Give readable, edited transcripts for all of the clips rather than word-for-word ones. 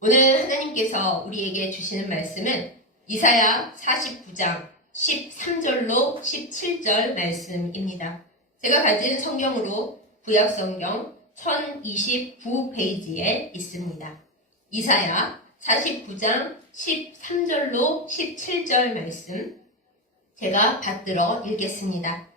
오늘 하나님께서 우리에게 주시는 말씀은 이사야 49장 13절로 17절 말씀입니다. 제가 가진 성경으로 구약성경 1029페이지에 있습니다. 이사야 49장 13절로 17절 말씀 제가 받들어 읽겠습니다.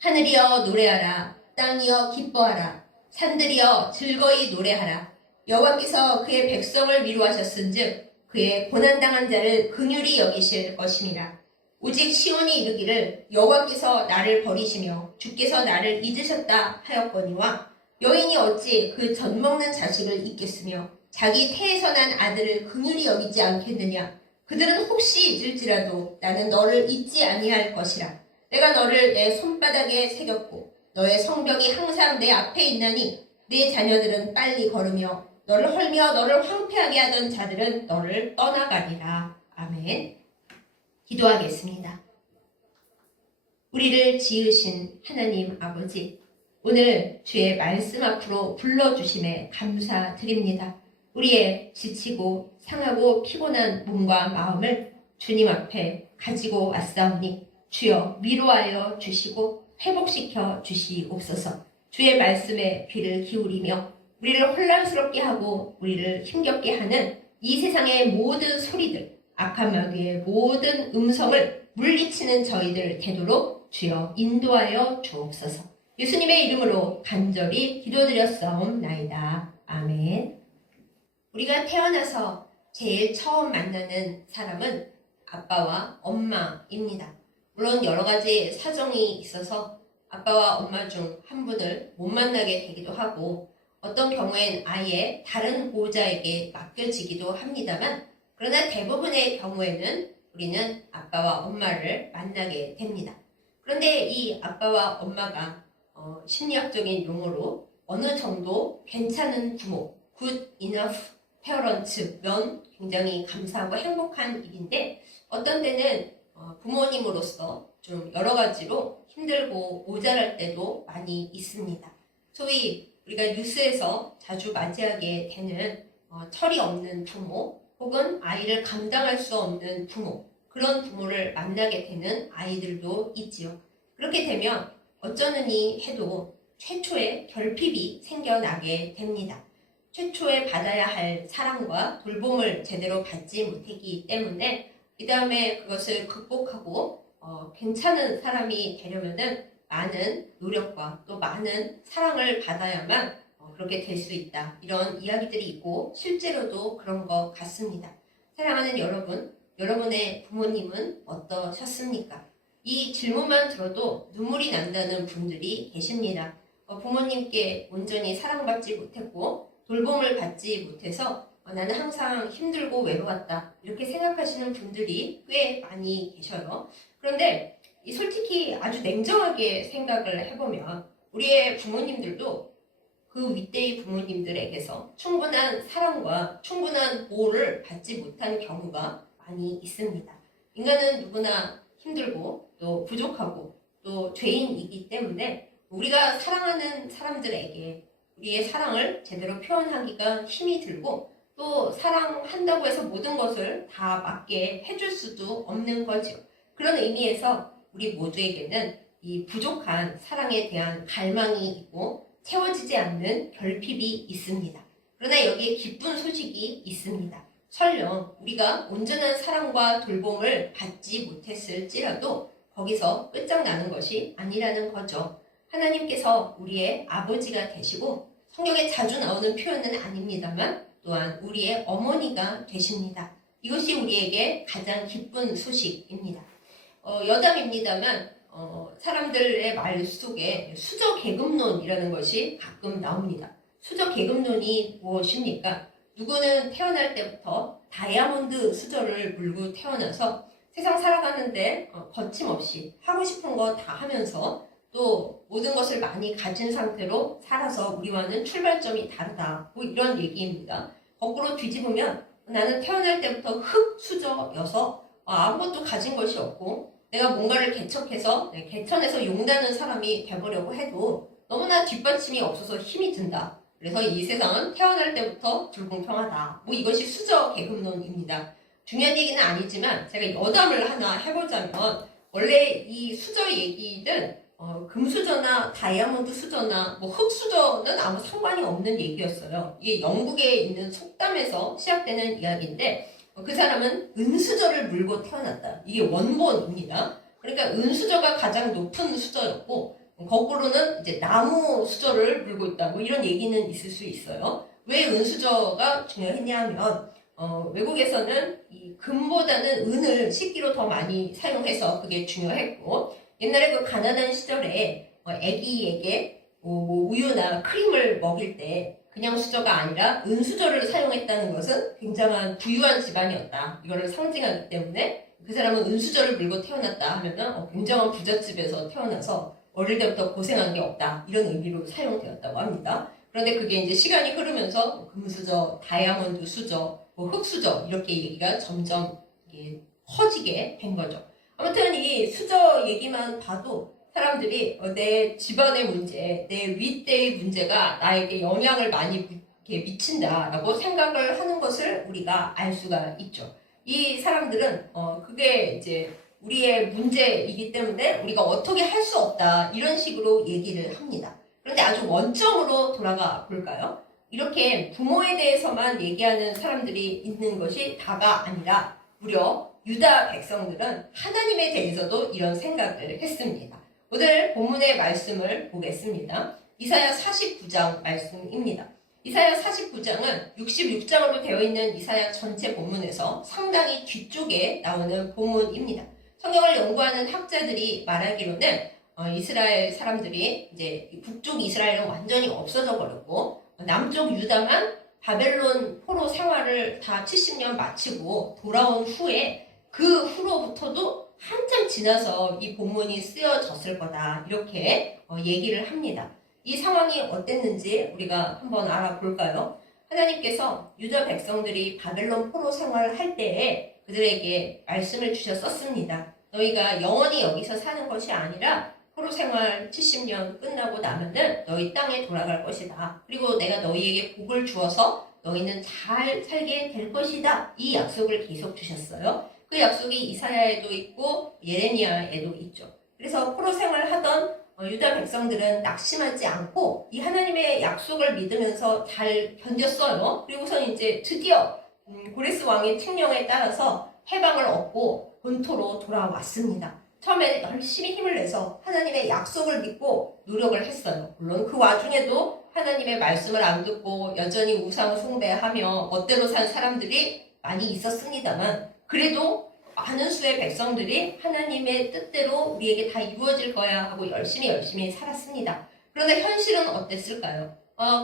하늘이여 노래하라, 땅이여 기뻐하라, 산들이여 즐거이 노래하라. 여호와께서 그의 백성을 위로하셨은즉 그의 고난당한 자를 긍휼히 여기실 것임이라. 오직 시온이 이르기를 여호와께서 나를 버리시며 주께서 나를 잊으셨다 하였거니와 여인이 어찌 그 젖먹는 자식을 잊겠으며 자기 태에서 난 아들을 긍휼히 여기지 않겠느냐. 그들은 혹시 잊을지라도 나는 너를 잊지 아니할 것이라. 내가 너를 내 손바닥에 새겼고 너의 성벽이 항상 내 앞에 있나니 네 자녀들은 빨리 걸으며 너를 헐며 너를 황폐하게 하던 자들은 너를 떠나가리라. 아멘. 기도하겠습니다. 우리를 지으신 하나님 아버지, 오늘 주의 말씀 앞으로 불러주심에 감사드립니다. 우리의 지치고 상하고 피곤한 몸과 마음을 주님 앞에 가지고 왔사오니 주여 위로하여 주시고 회복시켜 주시옵소서. 주의 말씀에 귀를 기울이며 우리를 혼란스럽게 하고 우리를 힘겹게 하는 이 세상의 모든 소리들, 악한 마귀의 모든 음성을 물리치는 저희들 되도록 주여 인도하여 주옵소서. 예수님의 이름으로 간절히 기도드렸사옵나이다. 아멘. 우리가 태어나서 제일 처음 만나는 사람은 아빠와 엄마입니다. 물론 여러 가지 사정이 있어서 아빠와 엄마 중 한 분을 못 만나게 되기도 하고 어떤 경우엔 아예 다른 보호자에게 맡겨지기도 합니다만, 그러나 대부분의 경우에는 우리는 아빠와 엄마를 만나게 됩니다. 그런데 이 아빠와 엄마가 심리학적인 용어로 어느 정도 괜찮은 부모, good enough parents면 굉장히 감사하고 행복한 일인데, 어떤 때는 부모님으로서 좀 여러 가지로 힘들고 모자랄 때도 많이 있습니다. 소위 우리가 뉴스에서 자주 맞이하게 되는 철이 없는 부모, 혹은 아이를 감당할 수 없는 부모, 그런 부모를 만나게 되는 아이들도 있지요. 그렇게 되면 어쩌느니 해도 최초의 결핍이 생겨나게 됩니다. 최초에 받아야 할 사랑과 돌봄을 제대로 받지 못했기 때문에 그 다음에 그것을 극복하고 괜찮은 사람이 되려면은 많은 노력과 또 많은 사랑을 받아야만 그렇게 될 수 있다. 이런 이야기들이 있고 실제로도 그런 것 같습니다. 사랑하는 여러분, 여러분의 부모님은 어떠셨습니까? 이 질문만 들어도 눈물이 난다는 분들이 계십니다. 부모님께 온전히 사랑받지 못했고 돌봄을 받지 못해서 나는 항상 힘들고 외로웠다. 이렇게 생각하시는 분들이 꽤 많이 계셔요. 그런데 솔직히 아주 냉정하게 생각을 해보면 우리의 부모님들도 그 윗대의 부모님들에게서 충분한 사랑과 충분한 보호를 받지 못한 경우가 많이 있습니다. 인간은 누구나 힘들고 또 부족하고 또 죄인이기 때문에 우리가 사랑하는 사람들에게 우리의 사랑을 제대로 표현하기가 힘이 들고 또 사랑한다고 해서 모든 것을 다 맞게 해줄 수도 없는 거죠. 그런 의미에서 우리 모두에게는 이 부족한 사랑에 대한 갈망이 있고 채워지지 않는 결핍이 있습니다. 그러나 여기에 기쁜 소식이 있습니다. 설령 우리가 온전한 사랑과 돌봄을 받지 못했을지라도 거기서 끝장나는 것이 아니라는 거죠. 하나님께서 우리의 아버지가 되시고 성경에 자주 나오는 표현은 아닙니다만 또한 우리의 어머니가 되십니다. 이것이 우리에게 가장 기쁜 소식입니다. 여담입니다만 사람들의 말 속에 수저계급론이라는 것이 가끔 나옵니다. 수저계급론이 무엇입니까? 누구는 태어날 때부터 다이아몬드 수저를 물고 태어나서 세상 살아가는데 거침없이 하고 싶은 거 다 하면서 또 모든 것을 많이 가진 상태로 살아서 우리와는 출발점이 다르다. 뭐 이런 얘기입니다. 거꾸로 뒤집으면 나는 태어날 때부터 흙 수저여서 아무것도 가진 것이 없고 내가 뭔가를 개척해서 개천에서 용나는 사람이 되보려고 해도 너무나 뒷받침이 없어서 힘이 든다. 그래서 이 세상은 태어날 때부터 불공평하다. 뭐 이것이 수저 계급론입니다. 중요한 얘기는 아니지만 제가 여담을 하나 해보자면 원래 이 수저 얘기는 금수저나 다이아몬드 수저나 뭐 흙수저는 아무 상관이 없는 얘기였어요. 이게 영국에 있는 속담에서 시작되는 이야기인데 그 사람은 은수저를 물고 태어났다. 이게 원본입니다. 그러니까 은수저가 가장 높은 수저였고 거꾸로는 이제 나무 수저를 물고 있다. 뭐 이런 얘기는 있을 수 있어요. 왜 은수저가 중요했냐 하면 외국에서는 이 금보다는 은을 식기로 더 많이 사용해서 그게 중요했고 옛날에 그 가난한 시절에 애기에게 뭐 우유나 크림을 먹일 때 그냥 수저가 아니라 은수저를 사용했다는 것은 굉장한 부유한 집안이었다. 이거를 상징하기 때문에 그 사람은 은수저를 물고 태어났다 하면은 굉장한 부잣집에서 태어나서 어릴 때부터 고생한 게 없다. 이런 의미로 사용되었다고 합니다. 그런데 그게 이제 시간이 흐르면서 금수저, 다이아몬드 수저, 뭐 흙수저 이렇게 얘기가 점점 커지게 된 거죠. 아무튼 이 수저 얘기만 봐도 사람들이 내 집안의 문제, 내 윗대의 문제가 나에게 영향을 많이 미친다라고 생각을 하는 것을 우리가 알 수가 있죠. 이 사람들은 그게 이제 우리의 문제이기 때문에 우리가 어떻게 할 수 없다 이런 식으로 얘기를 합니다. 그런데 아주 원점으로 돌아가 볼까요? 이렇게 부모에 대해서만 얘기하는 사람들이 있는 것이 다가 아니라 무려 유다 백성들은 하나님에 대해서도 이런 생각을 했습니다. 오늘 본문의 말씀을 보겠습니다. 이사야 49장 말씀입니다. 이사야 49장은 66장으로 되어 있는 이사야 전체 본문에서 상당히 뒤쪽에 나오는 본문입니다. 성경을 연구하는 학자들이 말하기로는 이스라엘 사람들이 이제 북쪽 이스라엘은 완전히 없어져 버렸고 남쪽 유다만 바벨론 포로 생활을 다 70년 마치고 돌아온 후에 그 후로부터도 한참 지나서 이 본문이 쓰여졌을 거다 이렇게 얘기를 합니다. 이 상황이 어땠는지 우리가 한번 알아볼까요? 하나님께서 유다 백성들이 바벨론 포로 생활을 할 때에 그들에게 말씀을 주셨었습니다. 너희가 영원히 여기서 사는 것이 아니라 포로 생활 70년 끝나고 나면은 너희 땅에 돌아갈 것이다. 그리고 내가 너희에게 복을 주어서 너희는 잘 살게 될 것이다. 이 약속을 계속 주셨어요. 그 약속이 이사야에도 있고 예레미야에도 있죠. 그래서 포로 생활을 하던 유다 백성들은 낙심하지 않고 이 하나님의 약속을 믿으면서 잘 견뎠어요. 그리고선 이제 드디어 고레스 왕의 책령에 따라서 해방을 얻고 본토로 돌아왔습니다. 처음에 열심히 힘을 내서 하나님의 약속을 믿고 노력을 했어요. 물론 그 와중에도 하나님의 말씀을 안 듣고 여전히 우상 숭배하며 멋대로 산 사람들이 많이 있었습니다만 그래도 많은 수의 백성들이 하나님의 뜻대로 우리에게 다 이루어질 거야 하고 열심히 살았습니다. 그런데 현실은 어땠을까요?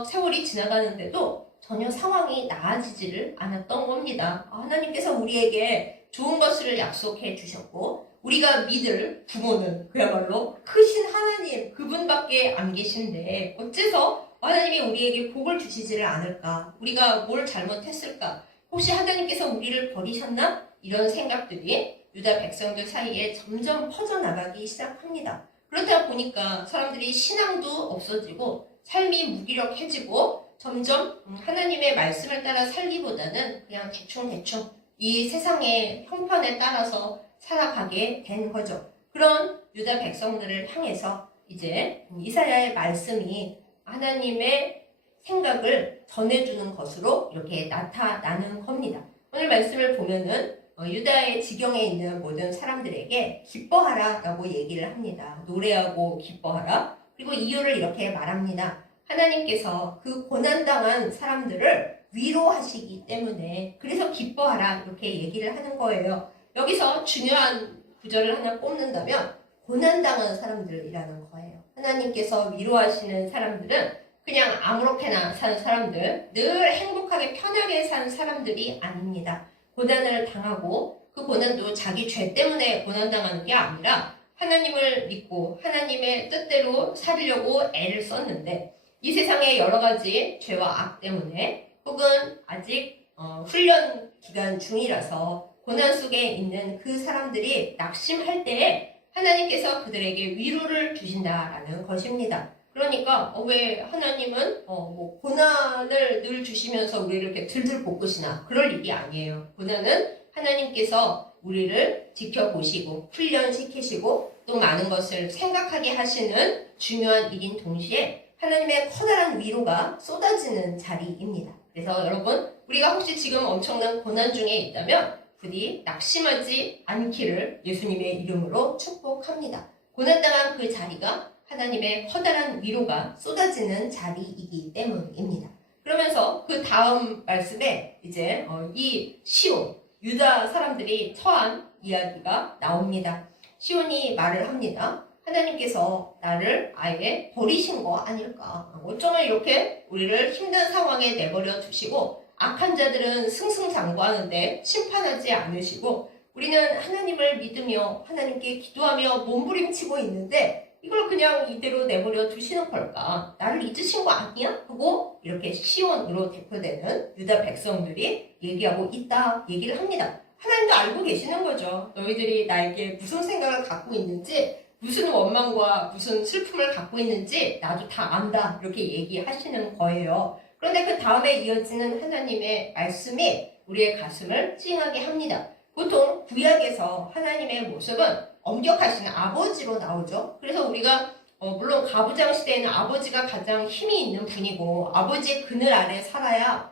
세월이 지나가는데도 전혀 상황이 나아지지를 않았던 겁니다. 하나님께서 우리에게 좋은 것을 약속해 주셨고 우리가 믿을 부모는 그야말로 크신 하나님 그분밖에 안 계신데 어째서 하나님이 우리에게 복을 주시지를 않을까? 우리가 뭘 잘못했을까? 혹시 하나님께서 우리를 버리셨나? 이런 생각들이 유다 백성들 사이에 점점 퍼져나가기 시작합니다. 그러다 보니까 사람들이 신앙도 없어지고 삶이 무기력해지고 점점 하나님의 말씀을 따라 살기보다는 그냥 대충 이 세상의 형편에 따라서 살아가게 된 거죠. 그런 유다 백성들을 향해서 이제 이사야의 말씀이 하나님의 생각을 전해주는 것으로 이렇게 나타나는 겁니다. 오늘 말씀을 보면은 유다의 지경에 있는 모든 사람들에게 기뻐하라 라고 얘기를 합니다. 노래하고 기뻐하라. 그리고 이유를 이렇게 말합니다. 하나님께서 그 고난당한 사람들을 위로하시기 때문에 그래서 기뻐하라 이렇게 얘기를 하는 거예요. 여기서 중요한 구절을 하나 꼽는다면 고난당한 사람들이라는 거예요. 하나님께서 위로하시는 사람들은 그냥 아무렇게나 사는 사람들, 늘 행복하게 편하게 사는 사람들이 아닙니다. 고난을 당하고 그 고난도 자기 죄 때문에 고난당하는 게 아니라 하나님을 믿고 하나님의 뜻대로 살려고 애를 썼는데 이 세상의 여러 가지 죄와 악 때문에 혹은 아직 훈련 기간 중이라서 고난 속에 있는 그 사람들이 낙심할 때에 하나님께서 그들에게 위로를 주신다라는 것입니다. 그러니까 왜 하나님은 뭐 고난을 늘 주시면서 우리를 이렇게 들들 볶으시나? 그럴 일이 아니에요. 고난은 하나님께서 우리를 지켜보시고 훈련시키시고 또 많은 것을 생각하게 하시는 중요한 일인 동시에 하나님의 커다란 위로가 쏟아지는 자리입니다. 그래서 여러분, 우리가 혹시 지금 엄청난 고난 중에 있다면 부디 낙심하지 않기를 예수님의 이름으로 축복합니다. 고난당한 그 자리가 하나님의 커다란 위로가 쏟아지는 자리이기 때문입니다. 그러면서 그 다음 말씀에 이제 이 시온, 유다 사람들이 처한 이야기가 나옵니다. 시온이 말을 합니다. 하나님께서 나를 아예 버리신 거 아닐까? 어쩌면 이렇게 우리를 힘든 상황에 내버려 두시고 악한 자들은 승승장구하는데 심판하지 않으시고 우리는 하나님을 믿으며 하나님께 기도하며 몸부림치고 있는데 이걸 그냥 이대로 내버려 두시는 걸까? 나를 잊으신 거 아니야? 하고 이렇게 시온으로 대표되는 유다 백성들이 얘기하고 있다 얘기를 합니다. 하나님도 알고 계시는 거죠. 너희들이 나에게 무슨 생각을 갖고 있는지 무슨 원망과 무슨 슬픔을 갖고 있는지 나도 다 안다 이렇게 얘기하시는 거예요. 그런데 그 다음에 이어지는 하나님의 말씀이 우리의 가슴을 찡하게 합니다. 보통 구약에서 하나님의 모습은 엄격하신 아버지로 나오죠. 그래서 우리가 물론 가부장 시대에는 아버지가 가장 힘이 있는 분이고 아버지의 그늘 아래 살아야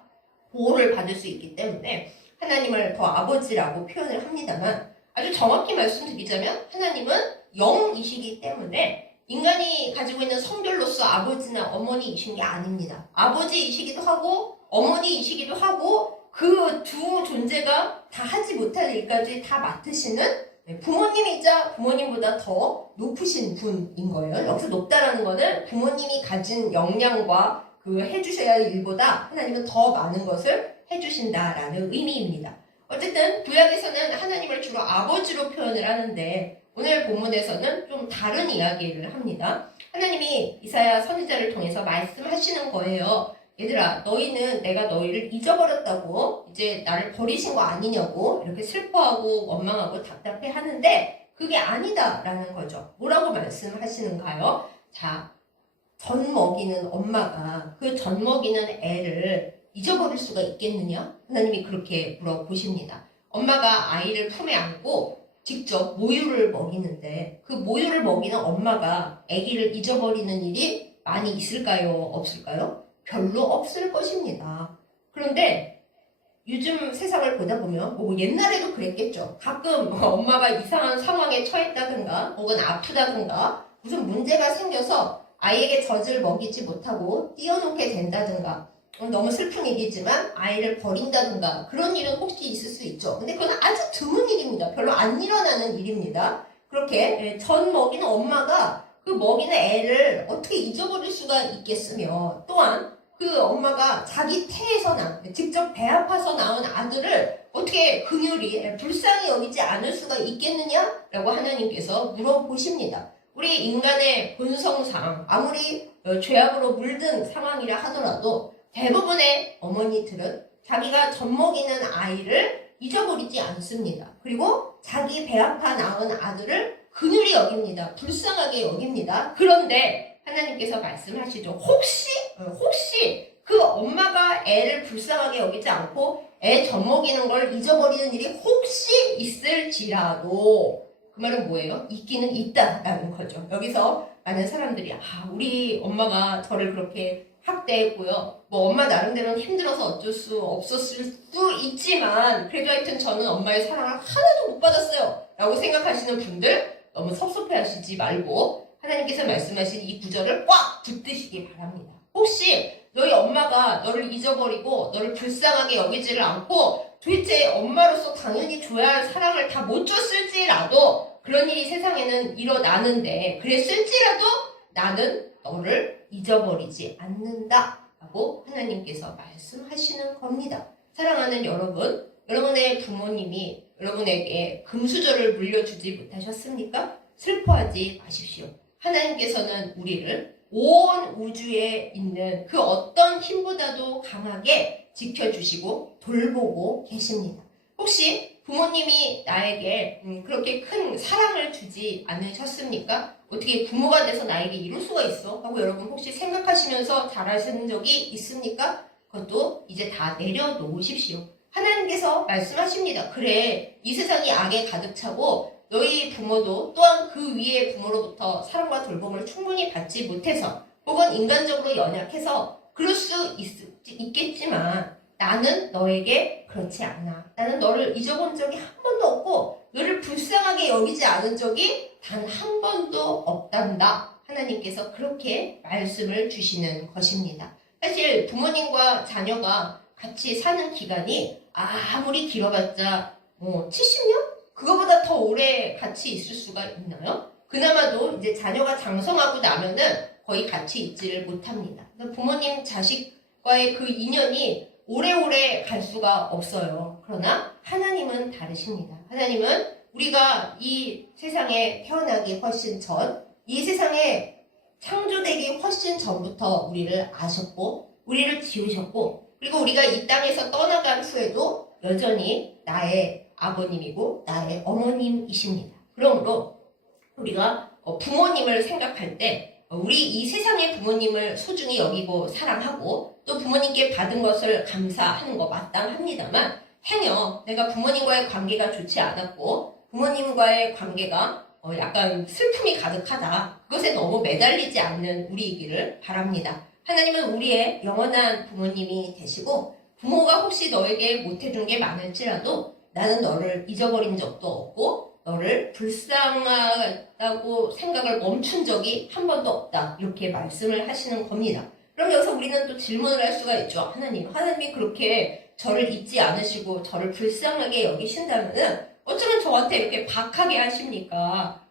보호를 받을 수 있기 때문에 하나님을 더 아버지라고 표현을 합니다만 아주 정확히 말씀드리자면 하나님은 영이시기 때문에 인간이 가지고 있는 성별로서 아버지나 어머니이신 게 아닙니다. 아버지이시기도 하고 어머니이시기도 하고 그 두 존재가 다 하지 못할 일까지 다 맡으시는 부모님이자 부모님보다 더 높으신 분인 거예요. 여기서 높다라는 거는 부모님이 가진 역량과 그 해주셔야 할 일보다 하나님은 더 많은 것을 해주신다라는 의미입니다. 어쨌든 구약에서는 하나님을 주로 아버지로 표현을 하는데 오늘 본문에서는 좀 다른 이야기를 합니다. 하나님이 이사야 선지자를 통해서 말씀하시는 거예요. 얘들아, 너희는 내가 너희를 잊어버렸다고 이제 나를 버리신 거 아니냐고 이렇게 슬퍼하고 원망하고 답답해 하는데 그게 아니다라는 거죠. 뭐라고 말씀하시는가요? 자, 젖 먹이는 엄마가 그 젖 먹이는 애를 잊어버릴 수가 있겠느냐? 하나님이 그렇게 물어보십니다. 엄마가 아이를 품에 안고 직접 모유를 먹이는데 그 모유를 먹이는 엄마가 아기를 잊어버리는 일이 많이 있을까요? 없을까요? 별로 없을 것입니다. 그런데 요즘 세상을 보다 보면 뭐 옛날에도 그랬겠죠. 가끔 엄마가 이상한 상황에 처했다든가 혹은 아프다든가 무슨 문제가 생겨서 아이에게 젖을 먹이지 못하고 띄워놓게 된다든가 너무 슬픈 일이지만 아이를 버린다든가 그런 일은 혹시 있을 수 있죠. 근데 그건 아주 드문 일입니다. 별로 안 일어나는 일입니다. 그렇게 젖 먹이는 엄마가 그 먹이는 애를 어떻게 잊어버릴 수가 있겠으며 또한 그 엄마가 자기 태에서 직접 배 아파서 낳은 아들을 어떻게 긍휼히 불쌍히 여기지 않을 수가 있겠느냐라고 하나님께서 물어보십니다. 우리 인간의 본성상 아무리 죄악으로 물든 상황이라 하더라도 대부분의 어머니들은 자기가 젖 먹이는 아이를 잊어버리지 않습니다. 그리고 자기 배 아파 낳은 아들을 긍휼히 여깁니다. 불쌍하게 여깁니다. 그런데 하나님께서 말씀하시죠. 혹시 그 엄마가 애를 불쌍하게 여기지 않고 애 젖먹이는 걸 잊어버리는 일이 혹시 있을지라도 그 말은 뭐예요? 있기는 있다라는 거죠. 여기서 많은 사람들이 우리 엄마가 저를 그렇게 학대했고요. 뭐 엄마 나름대로는 힘들어서 어쩔 수 없었을 수도 있지만 그래도 하여튼 저는 엄마의 사랑을 하나도 못 받았어요. 라고 생각하시는 분들 너무 섭섭해하시지 말고 하나님께서 말씀하신 이 구절을 꽉 붙드시기 바랍니다. 혹시 너희 엄마가 너를 잊어버리고 너를 불쌍하게 여기지를 않고 도대체 엄마로서 당연히 줘야 할 사랑을 다 못 줬을지라도 그런 일이 세상에는 일어나는데 그랬을지라도 나는 너를 잊어버리지 않는다 라고 하나님께서 말씀하시는 겁니다. 사랑하는 여러분, 여러분의 부모님이 여러분에게 금수저를 물려주지 못하셨습니까? 슬퍼하지 마십시오. 하나님께서는 우리를 온 우주에 있는 그 어떤 힘보다도 강하게 지켜주시고 돌보고 계십니다. 혹시 부모님이 나에게 그렇게 큰 사랑을 주지 않으셨습니까? 어떻게 부모가 돼서 나에게 이룰 수가 있어? 하고 여러분 혹시 생각하시면서 잘하시는 적이 있습니까? 그것도 이제 다 내려놓으십시오. 하나님께서 말씀하십니다. 그래, 이 세상이 악에 가득 차고 너희 부모도 또한 그 위에 부모로부터 사랑과 돌봄을 충분히 받지 못해서 혹은 인간적으로 연약해서 그럴 수 있겠지만 나는 너에게 그렇지 않아. 나는 너를 잊어본 적이 한 번도 없고 너를 불쌍하게 여기지 않은 적이 단 한 번도 없단다. 하나님께서 그렇게 말씀을 주시는 것입니다. 사실 부모님과 자녀가 같이 사는 기간이 아무리 길어봤자 70년? 그거보다 더 오래 같이 있을 수가 있나요? 그나마도 이제 자녀가 장성하고 나면은 거의 같이 있지를 못합니다. 부모님 자식과의 그 인연이 오래오래 갈 수가 없어요. 그러나 하나님은 다르십니다. 하나님은 우리가 이 세상에 태어나기 훨씬 전, 이 세상에 창조되기 훨씬 전부터 우리를 아셨고 우리를 지으셨고 그리고 우리가 이 땅에서 떠나간 후에도 여전히 나의 아버님이고 나의 어머님이십니다. 그러므로 우리가 부모님을 생각할 때 우리 이 세상의 부모님을 소중히 여기고 사랑하고 또 부모님께 받은 것을 감사하는 거 마땅합니다만 행여 내가 부모님과의 관계가 좋지 않았고 부모님과의 관계가 약간 슬픔이 가득하다. 그것에 너무 매달리지 않는 우리이기를 바랍니다. 하나님은 우리의 영원한 부모님이 되시고 부모가 혹시 너에게 못해준 게 많을지라도 나는 너를 잊어버린 적도 없고 너를 불쌍하다고 생각을 멈춘 적이 한 번도 없다. 이렇게 말씀을 하시는 겁니다. 그럼 여기서 우리는 또 질문을 할 수가 있죠. 하나님이 그렇게 저를 잊지 않으시고 저를 불쌍하게 여기신다면은 어쩌면 저한테 이렇게 박하게 하십니까?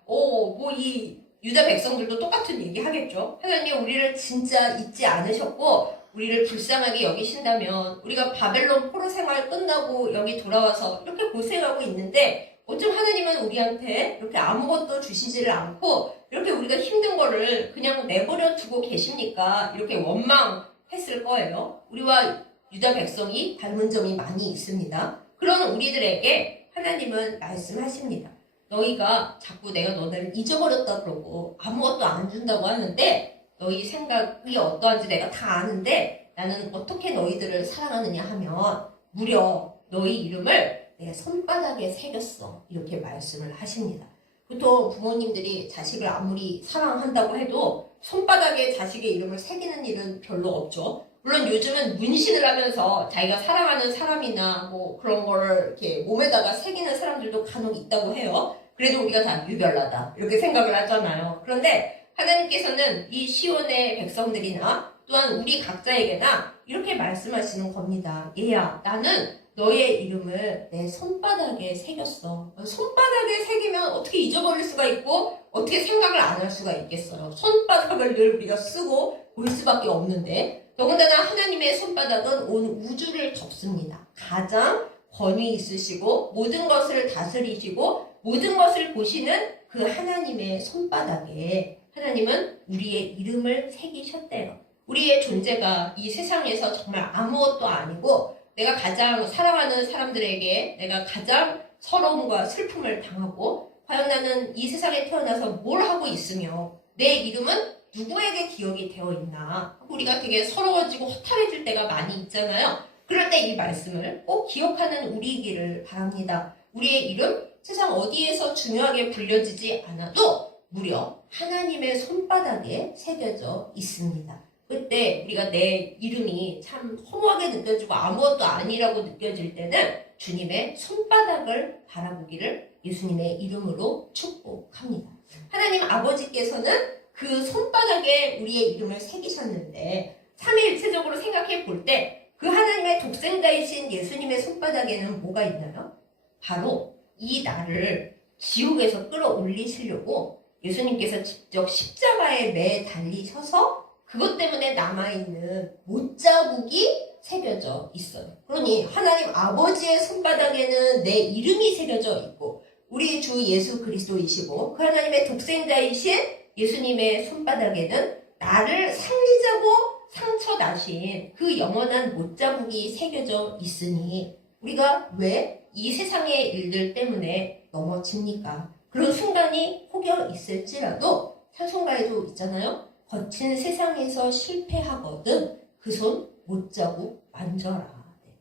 이 유다 백성들도 똑같은 얘기 하겠죠. 하나님 우리를 진짜 잊지 않으셨고 우리를 불쌍하게 여기신다면 우리가 바벨론 포로 생활 끝나고 여기 돌아와서 이렇게 고생하고 있는데 어쩜 하나님은 우리한테 이렇게 아무것도 주시지를 않고 이렇게 우리가 힘든 거를 그냥 내버려 두고 계십니까? 이렇게 원망했을 거예요. 우리와 유다 백성이 닮은 점이 많이 있습니다. 그런 우리들에게 하나님은 말씀하십니다. 너희가 자꾸 내가 너희를 잊어버렸다 그러고 아무것도 안 준다고 하는데 너희 생각이 어떠한지 내가 다 아는데 나는 어떻게 너희들을 사랑하느냐 하면 무려 너희 이름을 내 손바닥에 새겼어. 이렇게 말씀을 하십니다. 보통 부모님들이 자식을 아무리 사랑한다고 해도 손바닥에 자식의 이름을 새기는 일은 별로 없죠. 물론 요즘은 문신을 하면서 자기가 사랑하는 사람이나 그런 거를 이렇게 몸에다가 새기는 사람들도 간혹 있다고 해요. 그래도 우리가 다 유별나다 이렇게 생각을 하잖아요. 그런데 하나님께서는 이 시온의 백성들이나 또한 우리 각자에게나 이렇게 말씀하시는 겁니다. 얘야, 나는 너의 이름을 내 손바닥에 새겼어. 손바닥에 새기면 어떻게 잊어버릴 수가 있고 어떻게 생각을 안 할 수가 있겠어요. 손바닥을 늘 우리가 쓰고 볼 수밖에 없는데 더군다나 하나님의 손바닥은 온 우주를 덮습니다. 가장 권위 있으시고 모든 것을 다스리시고 모든 것을 보시는 그 하나님의 손바닥에 하나님은 우리의 이름을 새기셨대요. 우리의 존재가 이 세상에서 정말 아무것도 아니고 내가 가장 사랑하는 사람들에게 내가 가장 서러움과 슬픔을 당하고 과연 나는 이 세상에 태어나서 뭘 하고 있으며 내 이름은 누구에게 기억이 되어 있나 우리가 되게 서러워지고 허탈해질 때가 많이 있잖아요. 그럴 때 이 말씀을 꼭 기억하는 우리이기를 바랍니다. 우리의 이름 세상 어디에서 중요하게 불려지지 않아도 무려 하나님의 손바닥에 새겨져 있습니다. 그때 우리가 내 이름이 참 허무하게 느껴지고 아무것도 아니라고 느껴질 때는 주님의 손바닥을 바라보기를 예수님의 이름으로 축복합니다. 하나님 아버지께서는 그 손바닥에 우리의 이름을 새기셨는데 삼위일체적으로 생각해 볼 때 그 하나님의 독생자이신 예수님의 손바닥에는 뭐가 있나요? 바로 이 나를 지옥에서 끌어올리시려고 예수님께서 직접 십자가에 매 달리셔서 그것 때문에 남아있는 못자국이 새겨져 있어요. 그러니 하나님 아버지의 손바닥에는 내 이름이 새겨져 있고 우리 주 예수 그리스도이시고 그 하나님의 독생자이신 예수님의 손바닥에는 나를 살리자고 상처 나신 그 영원한 못자국이 새겨져 있으니 우리가 왜 이 세상의 일들 때문에 넘어집니까? 그런 순간이 혹여 있을지라도 찬송가에도 있잖아요. 거친 세상에서 실패하거든 그 손 못자국 만져라. 네.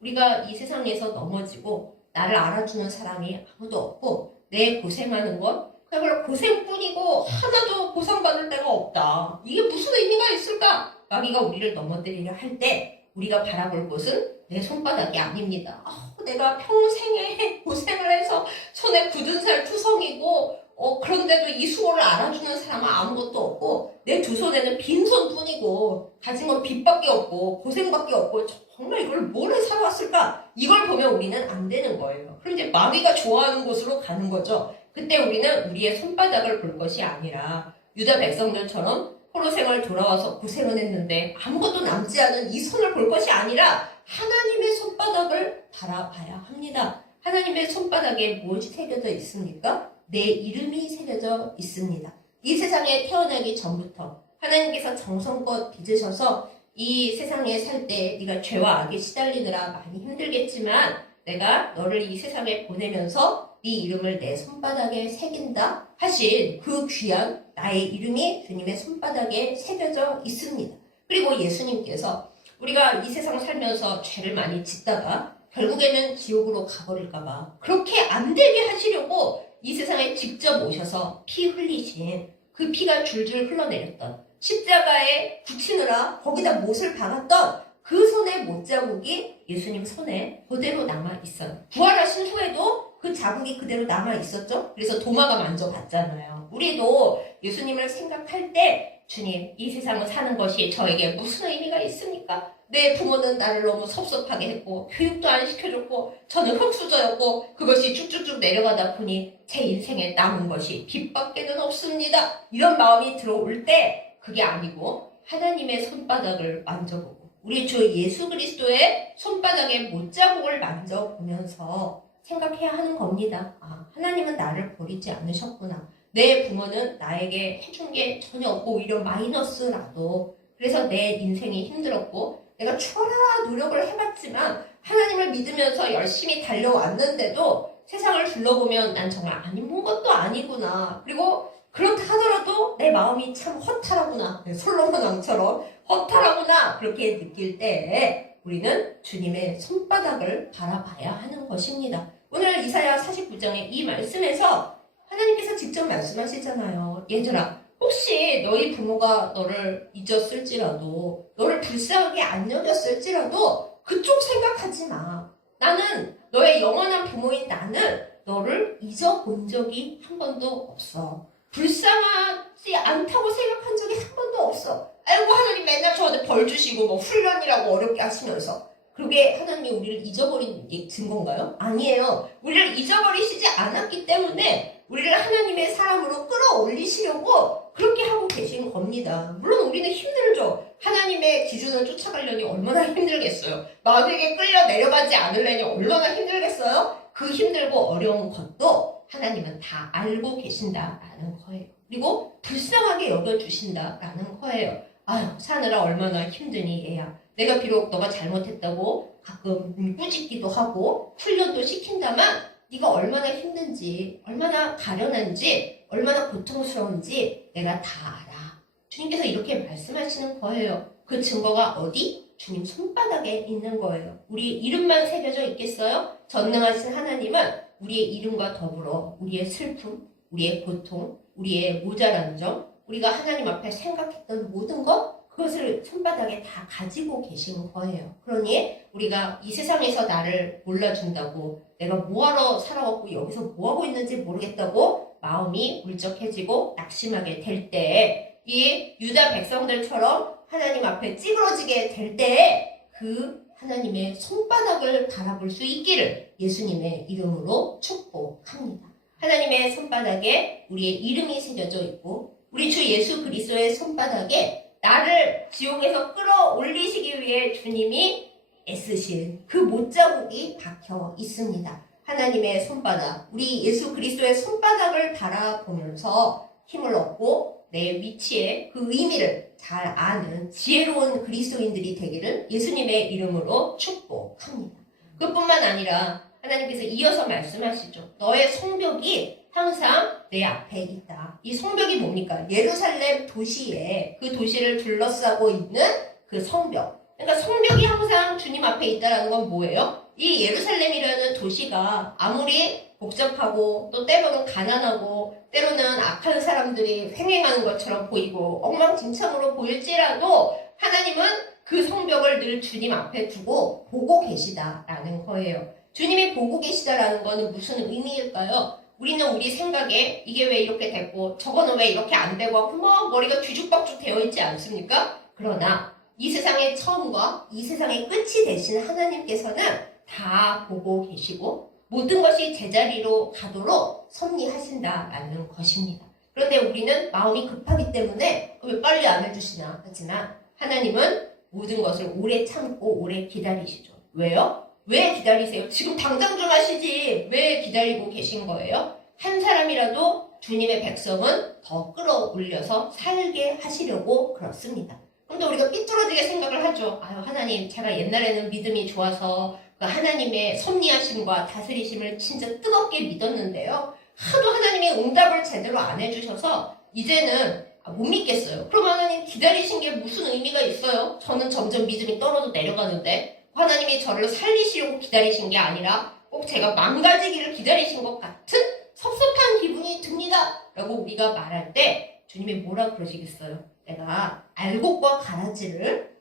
우리가 이 세상에서 넘어지고 나를 알아주는 사람이 아무도 없고 내 고생하는 건 그야말로 고생뿐이고 하나도 보상받을 데가 없다. 이게 무슨 의미가 있을까? 마귀가 우리를 넘어뜨리려 할 때 우리가 바라볼 곳은 내 손바닥이 아닙니다. 내가 평생에 고생을 해서 손에 굳은 살 투성이고 그런데도 이 수고를 알아주는 사람은 아무것도 없고 내 두 손에는 빈손뿐이고 가진 건 빚밖에 없고 고생밖에 없고 정말 이걸 뭘 해 살아왔을까? 이걸 보면 우리는 안 되는 거예요. 그럼 이제 마귀가 좋아하는 곳으로 가는 거죠. 그때 우리는 우리의 손바닥을 볼 것이 아니라 유다 백성들처럼 포로 생활 돌아와서 고생을 했는데 아무것도 남지 않은 이 손을 볼 것이 아니라 하나님의 손바닥을 바라봐야 합니다. 하나님의 손바닥에 무엇이 새겨져 있습니까? 내 이름이 새겨져 있습니다. 이 세상에 태어나기 전부터 하나님께서 정성껏 빚으셔서 이 세상에 살 때 네가 죄와 악에 시달리느라 많이 힘들겠지만 내가 너를 이 세상에 보내면서 네 이름을 내 손바닥에 새긴다 하신 그 귀한 나의 이름이 주님의 손바닥에 새겨져 있습니다. 그리고 예수님께서 우리가 이 세상 살면서 죄를 많이 짓다가 결국에는 지옥으로 가버릴까봐 그렇게 안 되게 하시려고 이 세상에 직접 오셔서 피 흘리신 그 피가 줄줄 흘러내렸던 십자가에 붙이느라 거기다 못을 박았던 그 손의 못자국이 예수님 손에 그대로 남아있어요. 부활하신 후에도 그 자국이 그대로 남아있었죠. 그래서 도마가 만져봤잖아요. 우리도 예수님을 생각할 때 주님, 이 세상을 사는 것이 저에게 무슨 의미가 있습니까? 내 부모는 나를 너무 섭섭하게 했고 교육도 안 시켜줬고 저는 흙수저였고 그것이 쭉쭉쭉 내려가다 보니 제 인생에 남은 것이 빚밖에는 없습니다. 이런 마음이 들어올 때 그게 아니고 하나님의 손바닥을 만져보고 우리 주 예수 그리스도의 손바닥에 못자국을 만져보면서 생각해야 하는 겁니다. 하나님은 나를 버리지 않으셨구나. 내 부모는 나에게 해준 게 전혀 없고 오히려 마이너스라도 그래서 내 인생이 힘들었고 내가 추월하 노력을 해봤지만 하나님을 믿으면서 열심히 달려왔는데도 세상을 둘러보면 난 정말 아무것도 아니구나. 그리고 그렇다 하더라도 내 마음이 참 허탈하구나. 솔로몬 왕처럼 허탈하구나. 그렇게 느낄 때 우리는 주님의 손바닥을 바라봐야 하는 것입니다. 오늘 이사야 49장의 이 말씀에서 하나님께서 직접 말씀하시잖아요. 얘들아, 혹시 너희 부모가 너를 잊었을지라도 너를 불쌍하게 안 여겼을지라도 그쪽 생각하지 마. 나는 너의 영원한 부모인 나는 너를 잊어본 적이 한 번도 없어. 불쌍하지 않다고 생각한 적이 한 번도 없어. 아이고 하나님 맨날 저한테 벌 주시고 뭐 훈련이라고 어렵게 하시면서 그게 하나님이 우리를 잊어버린 게 증거인가요? 아니에요. 우리를 잊어버리시지 않았기 때문에 우리를 하나님의 사람으로 끌어올리시려고 그렇게 하고 계신 겁니다. 물론 우리는 힘들죠. 하나님의 기준을 쫓아가려니 얼마나 힘들겠어요. 마귀에게 끌려 내려가지 않으려니 얼마나 힘들겠어요. 그 힘들고 어려운 것도 하나님은 다 알고 계신다라는 거예요. 그리고 불쌍하게 여겨주신다라는 거예요. 아유, 사느라 얼마나 힘드니 얘야. 내가 비록 너가 잘못했다고 가끔 꾸짖기도 하고 훈련도 시킨다만 네가 얼마나 힘든지, 얼마나 가련한지, 얼마나 고통스러운지 내가 다 알아. 주님께서 이렇게 말씀하시는 거예요. 그 증거가 어디? 주님 손바닥에 있는 거예요. 우리의 이름만 새겨져 있겠어요? 전능하신 하나님은 우리의 이름과 더불어 우리의 슬픔, 우리의 고통, 우리의 모자란 점, 우리가 하나님 앞에 생각했던 모든 것 그것을 손바닥에 다 가지고 계신 거예요. 그러니 우리가 이 세상에서 나를 몰라준다고 내가 뭐하러 살아왔고 여기서 뭐하고 있는지 모르겠다고 마음이 울적해지고 낙심하게 될 때 이 유다 백성들처럼 하나님 앞에 찌그러지게 될 때 그 하나님의 손바닥을 바라볼 수 있기를 예수님의 이름으로 축복합니다. 하나님의 손바닥에 우리의 이름이 새겨져 있고 우리 주 예수 그리스도의 손바닥에 나를 지옥에서 끌어올리시기 위해 주님이 애쓰신 그 못자국이 박혀 있습니다. 하나님의 손바닥, 우리 예수 그리스도의 손바닥을 바라보면서 힘을 얻고 내 위치에 그 의미를 잘 아는 지혜로운 그리스도인들이 되기를 예수님의 이름으로 축복합니다. 그뿐만 아니라 하나님께서 이어서 말씀하시죠. 너의 성벽이 항상 내 앞에 있다. 이 성벽이 뭡니까? 예루살렘 도시에 그 도시를 둘러싸고 있는 그 성벽. 그러니까 성벽이 항상 주님 앞에 있다는 건 뭐예요? 이 예루살렘이라는 도시가 아무리 복잡하고 또 때로는 가난하고 때로는 악한 사람들이 횡행하는 것처럼 보이고 엉망진창으로 보일지라도 하나님은 그 성벽을 늘 주님 앞에 두고 보고 계시다라는 거예요. 주님이 보고 계시다라는 거는 무슨 의미일까요? 우리는 우리 생각에 이게 왜 이렇게 됐고 저거는 왜 이렇게 안 되고 뭐 머리가 뒤죽박죽 되어 있지 않습니까? 그러나 이 세상의 처음과 이 세상의 끝이 되신 하나님께서는 다 보고 계시고 모든 것이 제자리로 가도록 섭리하신다라는 것입니다. 그런데 우리는 마음이 급하기 때문에 왜 빨리 안 해주시나 하지만 하나님은 모든 것을 오래 참고 오래 기다리시죠. 왜요? 왜 기다리세요? 지금 당장 좀 하시지 왜 기다리고 계신 거예요? 한 사람이라도 주님의 백성은 더 끌어올려서 살게 하시려고 그렇습니다. 그런데 우리가 삐뚤어지게 생각을 하죠. 아유 하나님 제가 옛날에는 믿음이 좋아서 그 하나님의 섭리하심과 다스리심을 진짜 뜨겁게 믿었는데요. 하도 하나님이 응답을 제대로 안 해주셔서 이제는 못 믿겠어요. 그럼 하나님 기다리신 게 무슨 의미가 있어요? 저는 점점 믿음이 떨어져 내려가는데 하나님이 저를 살리시려고 기다리신 게 아니라 꼭 제가 망가지기를 기다리신 것 같은 섭섭한 기분이 듭니다. 라고 우리가 말할 때 주님이 뭐라 그러시겠어요? 내가 알곡과 가라지를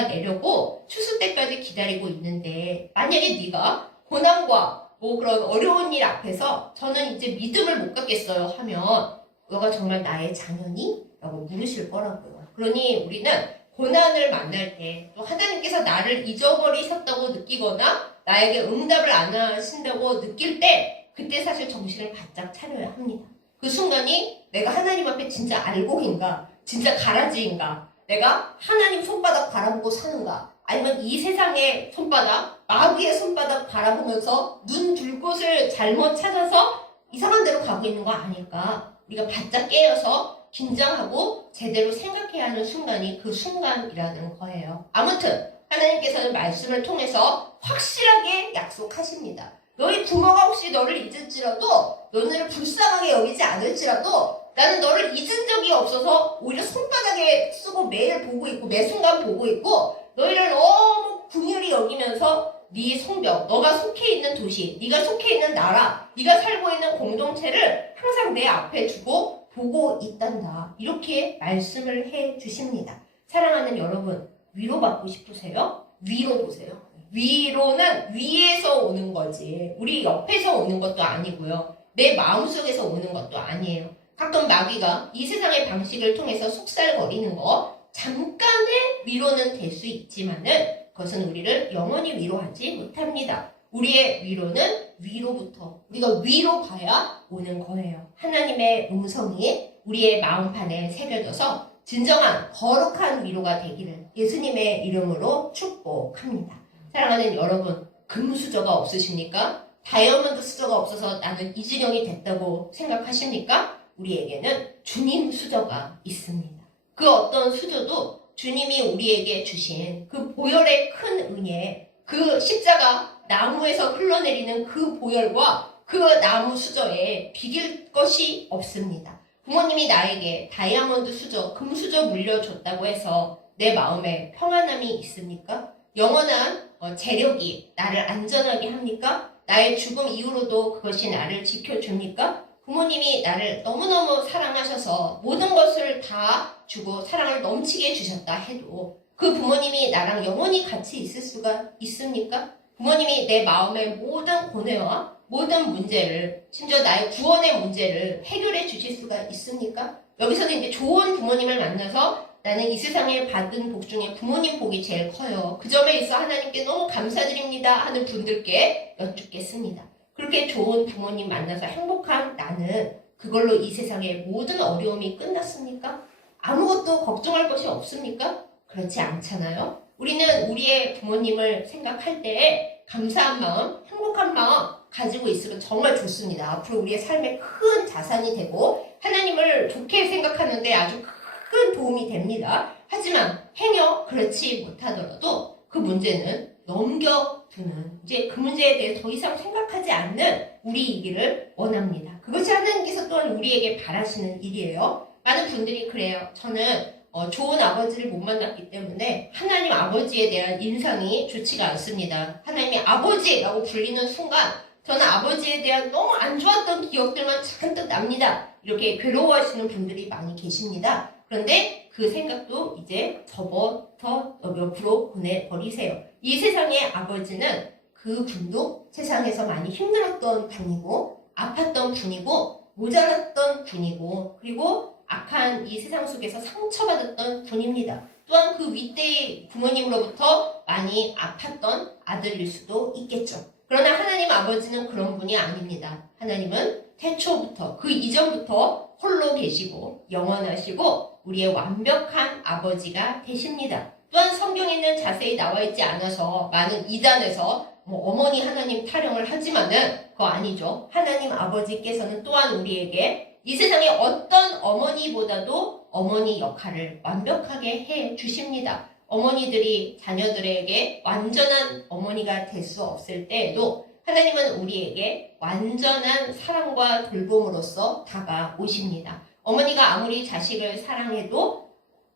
갈라내려고 추수 때까지 기다리고 있는데 만약에 네가 고난과 뭐 그런 어려운 일 앞에서 저는 이제 믿음을 못 갖겠어요 하면 너가 정말 나의 자녀니? 라고 물으실 거라고요. 그러니 우리는 고난을 만날 때 또 하나님께서 나를 잊어버리셨다고 느끼거나 나에게 응답을 안 하신다고 느낄 때 그때 사실 정신을 바짝 차려야 합니다. 그 순간이 내가 하나님 앞에 진짜 알곡인가 진짜 가라지인가 내가 하나님 손바닥 바라보고 사는가 아니면 이 세상의 손바닥 마귀의 손바닥 바라보면서 눈 둘 곳을 잘못 찾아서 이상한 데로 가고 있는 거 아닐까. 우리가 바짝 깨어서 긴장하고 제대로 생각해야 하는 순간이 그 순간이라는 거예요. 아무튼 하나님께서는 말씀을 통해서 확실하게 약속하십니다. 너희 부모가 혹시 너를 잊을지라도 너희를 불쌍하게 여기지 않을지라도 나는 너를 잊은 적이 없어서 오히려 손바닥에 쓰고 매일 보고 있고 매 순간 보고 있고 너희를 너무 긍휼히 여기면서 네 성벽, 너가 속해 있는 도시, 네가 속해 있는 나라, 네가 살고 있는 공동체를 항상 내 앞에 두고 보고 있단다. 이렇게 말씀을 해 주십니다. 사랑하는 여러분, 위로받고 싶으세요? 위로 보세요. 위로는 위에서 오는 거지 우리 옆에서 오는 것도 아니고요. 내 마음속에서 오는 것도 아니에요. 가끔 마귀가 이 세상의 방식을 통해서 속살거리는 거 잠깐의 위로는 될 수 있지만은 그것은 우리를 영원히 위로하지 못합니다. 우리의 위로는 위로부터 우리가 위로 봐야 오는 거예요. 하나님의 음성이 우리의 마음판에 새겨져서 진정한 거룩한 위로가 되기를 예수님의 이름으로 축복합니다. 사랑하는 여러분, 금수저가 없으십니까? 다이아몬드 수저가 없어서 나는 이진영이 됐다고 생각하십니까? 우리에게는 주님 수저가 있습니다. 그 어떤 수저도 주님이 우리에게 주신 그 보혈의 큰 은혜, 그 십자가 나무에서 흘러내리는 그 보혈과 그 나무 수저에 비길 것이 없습니다. 부모님이 나에게 다이아몬드 수저, 금 수저 물려줬다고 해서 내 마음에 평안함이 있습니까? 영원한 재력이 나를 안전하게 합니까? 나의 죽음 이후로도 그것이 나를 지켜줍니까? 부모님이 나를 너무너무 사랑하셔서 모든 것을 다 주고 사랑을 넘치게 주셨다 해도 그 부모님이 나랑 영원히 같이 있을 수가 있습니까? 부모님이 내 마음의 모든 고뇌와 모든 문제를 심지어 나의 구원의 문제를 해결해 주실 수가 있습니까? 여기서는 이제 좋은 부모님을 만나서 나는 이 세상에 받은 복 중에 부모님 복이 제일 커요. 그 점에 있어 하나님께 너무 감사드립니다 하는 분들께 여쭙겠습니다. 그렇게 좋은 부모님 만나서 행복한 나는 그걸로 이 세상의 모든 어려움이 끝났습니까? 아무것도 걱정할 것이 없습니까? 그렇지 않잖아요. 우리는 우리의 부모님을 생각할 때에 감사한 마음, 행복한 마음 가지고 있으면 정말 좋습니다. 앞으로 우리의 삶에 큰 자산이 되고 하나님을 좋게 생각하는데 아주 큰 도움이 됩니다. 하지만 행여 그렇지 못하더라도 그 문제는 넘겨두는, 이제 그 문제에 대해 더 이상 생각하지 않는 우리이기를 원합니다. 그것이 하나님께서 또한 우리에게 바라시는 일이에요. 많은 분들이 그래요. 저는 좋은 아버지를 못 만났기 때문에 하나님 아버지에 대한 인상이 좋지가 않습니다. 하나님이 아버지라고 불리는 순간 저는 아버지에 대한 너무 안 좋았던 기억들만 잔뜩 납니다. 이렇게 괴로워하시는 분들이 많이 계십니다. 그런데 그 생각도 이제 접어서 옆으로 보내버리세요. 이 세상의 아버지는 그 분도 세상에서 많이 힘들었던 분이고 아팠던 분이고 모자랐던 분이고 그리고 악한 이 세상 속에서 상처받았던 분입니다. 또한 그 윗대의 부모님으로부터 많이 아팠던 아들일 수도 있겠죠. 그러나 하나님 아버지는 그런 분이 아닙니다. 하나님은 태초부터 그 이전부터 홀로 계시고 영원하시고 우리의 완벽한 아버지가 되십니다. 또한 성경에는 자세히 나와 있지 않아서 많은 이단에서 어머니 하나님 타령을 하지만은 그거 아니죠. 하나님 아버지께서는 또한 우리에게 이 세상의 어떤 어머니보다도 어머니 역할을 완벽하게 해 주십니다. 어머니들이 자녀들에게 완전한 어머니가 될 수 없을 때에도 하나님은 우리에게 완전한 사랑과 돌봄으로써 다가오십니다. 어머니가 아무리 자식을 사랑해도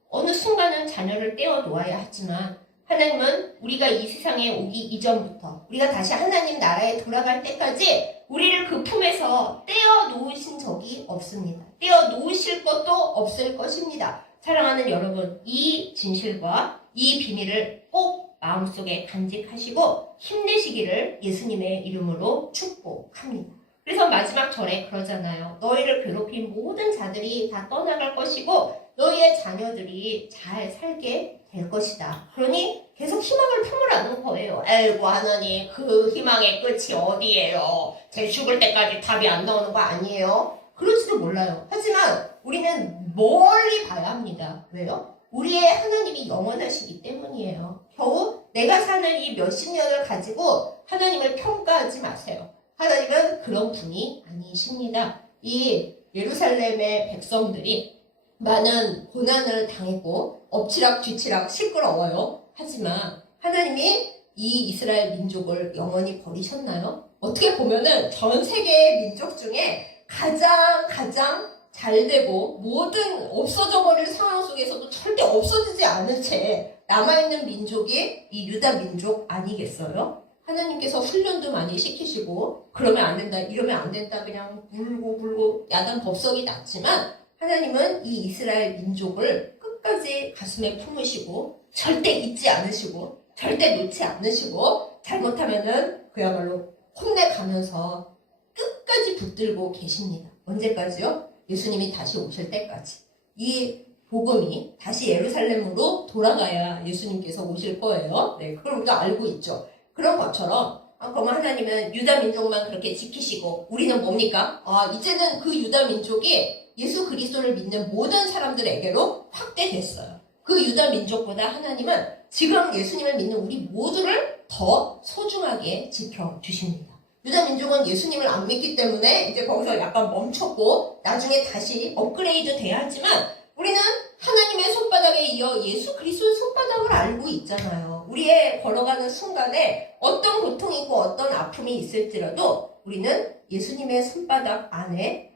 어느 순간은 자녀를 떼어 놓아야 하지만 하나님은 우리가 이 세상에 오기 이전부터 우리가 다시 하나님 나라에 돌아갈 때까지 우리를 그 품에서 떼어 놓으신 적이 없습니다. 떼어 놓으실 것도 없을 것입니다. 사랑하는 여러분, 이 진실과 이 비밀을 꼭 마음속에 간직하시고 힘내시기를 예수님의 이름으로 축복합니다. 그래서 마지막 절에 그러잖아요. 너희를 괴롭힌 모든 자들이 다 떠나갈 것이고 너희의 자녀들이 잘 살게 될 것이다. 그러니 계속 희망을 품으라는 거예요. 아이고 하나님, 그 희망의 끝이 어디예요? 제 죽을 때까지 답이 안 나오는 거 아니에요? 그럴지도 몰라요. 하지만 우리는 멀리 봐야 합니다. 왜요? 우리의 하나님이 영원하시기 때문이에요. 겨우 내가 사는 이 몇십 년을 가지고 하나님을 평가하지 마세요. 하나님은 그런 분이 아니십니다. 이 예루살렘의 백성들이 많은 고난을 당했고 엎치락 뒤치락 시끄러워요. 하지만 하나님이 이 이스라엘 민족을 영원히 버리셨나요? 어떻게 보면은 전 세계의 민족 중에 가장 잘되고 모든 없어져 버릴 상황 속에서도 절대 없어지지 않은 채 남아있는 민족이 이 유다 민족 아니겠어요? 하나님께서 훈련도 많이 시키시고 그러면 안 된다 이러면 안 된다 그냥 물고 야단 법석이 났지만 하나님은 이 이스라엘 민족을 끝까지 가슴에 품으시고 절대 잊지 않으시고 절대 놓지 않으시고 잘못하면은 그야말로 혼내가면서 끝까지 붙들고 계십니다. 언제까지요? 예수님이 다시 오실 때까지. 이 복음이 다시 예루살렘으로 돌아가야 예수님께서 오실 거예요. 네, 그걸 우리가 알고 있죠. 그런 것처럼 그러면 하나님은 유다 민족만 그렇게 지키시고 우리는 뭡니까? 이제는 그 유다 민족이 예수 그리스도를 믿는 모든 사람들에게로 확대됐어요. 그 유다 민족보다 하나님은 지금 예수님을 믿는 우리 모두를 더 소중하게 지켜주십니다. 유다 민족은 예수님을 안 믿기 때문에 이제 거기서 약간 멈췄고 나중에 다시 업그레이드 돼야 하지만 우리는 하나님의 손바닥에 이어 예수 그리스도의 손바닥을 알고 있잖아요. 우리의 걸어가는 순간에 어떤 고통이 있고 어떤 아픔이 있을지라도 우리는 예수님의 손바닥 안에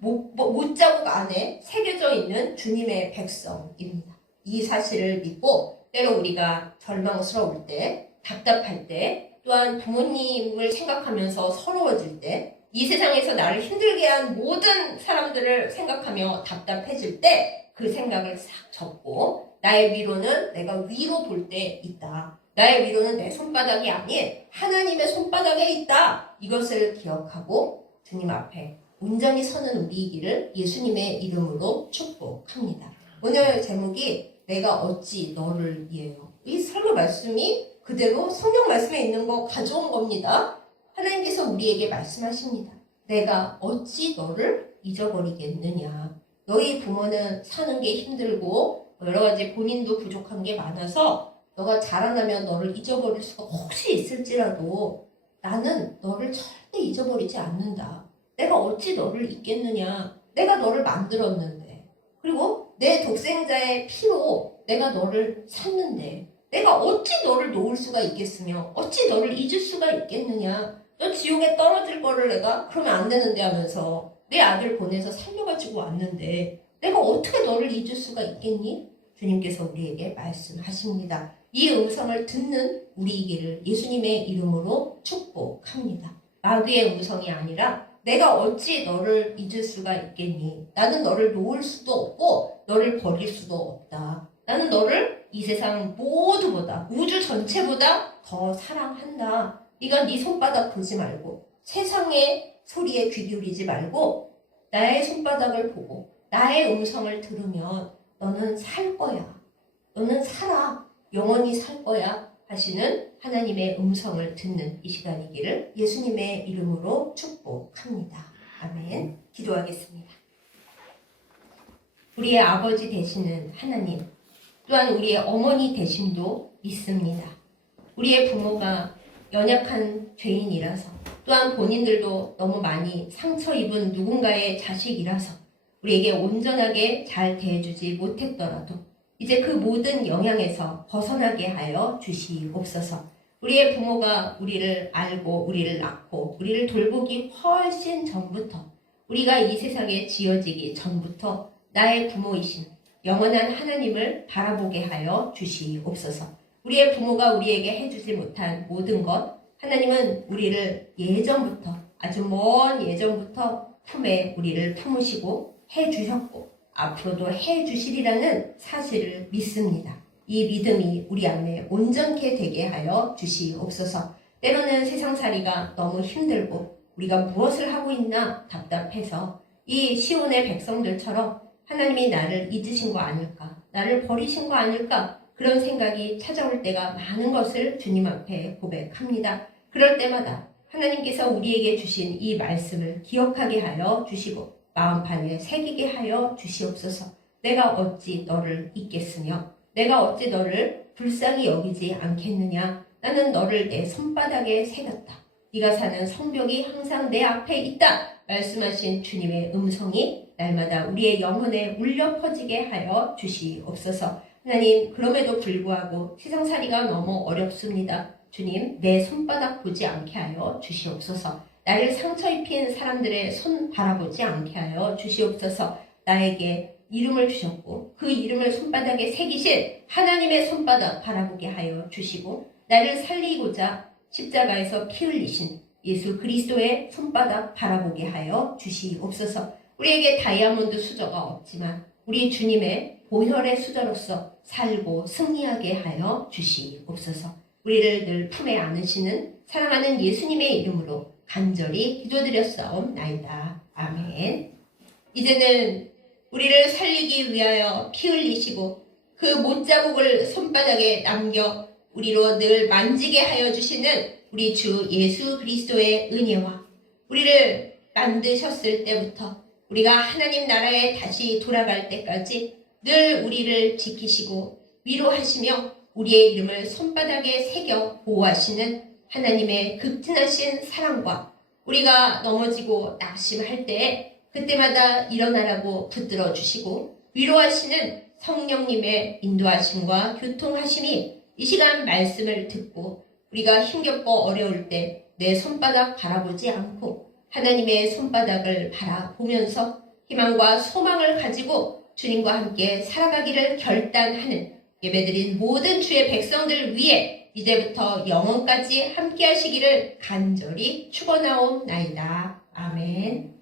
못자국 안에 새겨져 있는 주님의 백성입니다. 이 사실을 믿고 때로 우리가 절망스러울 때, 답답할 때, 또한 부모님을 생각하면서 서러워질 때, 이 세상에서 나를 힘들게 한 모든 사람들을 생각하며 답답해질 때 그 생각을 싹 접고 나의 위로는 내가 위로 볼 때 있다. 나의 위로는 내 손바닥이 아닌 하나님의 손바닥에 있다. 이것을 기억하고 주님 앞에 온전히 서는 우리이기를 예수님의 이름으로 축복합니다. 오늘 제목이 내가 어찌 너를 이에요. 이 설교 말씀이 그대로 성경 말씀에 있는 거 가져온 겁니다. 하나님께서 우리에게 말씀하십니다. 내가 어찌 너를 잊어버리겠느냐. 너희 부모는 사는 게 힘들고 여러 가지 본인도 부족한 게 많아서 너가 자라나면 너를 잊어버릴 수가 혹시 있을지라도 나는 너를 절대 잊어버리지 않는다. 내가 어찌 너를 잊겠느냐. 내가 너를 만들었는데 그리고 내 독생자의 피로 내가 너를 샀는데 내가 어찌 너를 놓을 수가 있겠으며 어찌 너를 잊을 수가 있겠느냐. 너 지옥에 떨어질 거를 내가 그러면 안 되는데 하면서 내 아들 보내서 살려가지고 왔는데 내가 어떻게 너를 잊을 수가 있겠니? 주님께서 우리에게 말씀하십니다. 이 음성을 듣는 우리에게를 예수님의 이름으로 축복합니다. 마귀의 음성이 아니라 내가 어찌 너를 잊을 수가 있겠니? 나는 너를 놓을 수도 없고 너를 버릴 수도 없다. 나는 너를 이 세상 모두보다 우주 전체보다 더 사랑한다. 네가 네 손바닥 보지 말고 세상의 소리에 귀 기울이지 말고 나의 손바닥을 보고 나의 음성을 들으면 너는 살 거야. 너는 살아. 영원히 살 거야. 하시는 하나님의 음성을 듣는 이 시간이기를 예수님의 이름으로 축복합니다. 아멘. 기도하겠습니다. 우리의 아버지 되시는 하나님, 또한 우리의 어머니 되심도 믿습니다. 우리의 부모가 연약한 죄인이라서, 또한 본인들도 너무 많이 상처 입은 누군가의 자식이라서 우리에게 온전하게 잘 대해주지 못했더라도 이제 그 모든 영향에서 벗어나게 하여 주시옵소서. 우리의 부모가 우리를 알고 우리를 낳고 우리를 돌보기 훨씬 전부터, 우리가 이 세상에 지어지기 전부터 나의 부모이신 영원한 하나님을 바라보게 하여 주시옵소서. 우리의 부모가 우리에게 해주지 못한 모든 것, 하나님은 우리를 예전부터, 아주 먼 예전부터 품에 우리를 품으시고 해주셨고 앞으로도 해주시리라는 사실을 믿습니다. 이 믿음이 우리 안에 온전케 되게 하여 주시옵소서. 때로는 세상살이가 너무 힘들고 우리가 무엇을 하고 있나 답답해서 이 시온의 백성들처럼 하나님이 나를 잊으신 거 아닐까, 나를 버리신 거 아닐까, 그런 생각이 찾아올 때가 많은 것을 주님 앞에 고백합니다. 그럴 때마다 하나님께서 우리에게 주신 이 말씀을 기억하게 하여 주시고 마음판에 새기게 하여 주시옵소서. 내가 어찌 너를 잊겠으며 내가 어찌 너를 불쌍히 여기지 않겠느냐. 나는 너를 내 손바닥에 새겼다. 네가 사는 성벽이 항상 내 앞에 있다. 말씀하신 주님의 음성이 날마다 우리의 영혼에 울려 퍼지게 하여 주시옵소서. 하나님, 그럼에도 불구하고 세상살이가 너무 어렵습니다. 주님, 내 손바닥 보지 않게 하여 주시옵소서. 나를 상처 입힌 사람들의 손 바라보지 않게 하여 주시옵소서. 나에게 이름을 주셨고 그 이름을 손바닥에 새기신 하나님의 손바닥 바라보게 하여 주시고 나를 살리고자 십자가에서 피 흘리신 예수 그리스도의 손바닥 바라보게 하여 주시옵소서. 우리에게 다이아몬드 수저가 없지만 우리 주님의 보혈의 수저로서 살고 승리하게 하여 주시옵소서. 우리를 늘 품에 안으시는 사랑하는 예수님의 이름으로 간절히 기도드렸사옵나이다. 아멘. 이제는 우리를 살리기 위하여 피 흘리시고 그 못자국을 손바닥에 남겨 우리로 늘 만지게 하여 주시는 우리 주 예수 그리스도의 은혜와 우리를 만드셨을 때부터 우리가 하나님 나라에 다시 돌아갈 때까지 늘 우리를 지키시고 위로하시며 우리의 이름을 손바닥에 새겨 보호하시는 하나님의 극진하신 사랑과 우리가 넘어지고 낙심할 때에 그때마다 일어나라고 붙들어 주시고 위로하시는 성령님의 인도하심과 교통하심이 이 시간 말씀을 듣고 우리가 힘겹고 어려울 때 내 손바닥 바라보지 않고 하나님의 손바닥을 바라보면서 희망과 소망을 가지고 주님과 함께 살아가기를 결단하는 예배드린 모든 주의 백성들 위해 이제부터 영원까지 함께 하시기를 간절히 축원하옵나이다. 아멘.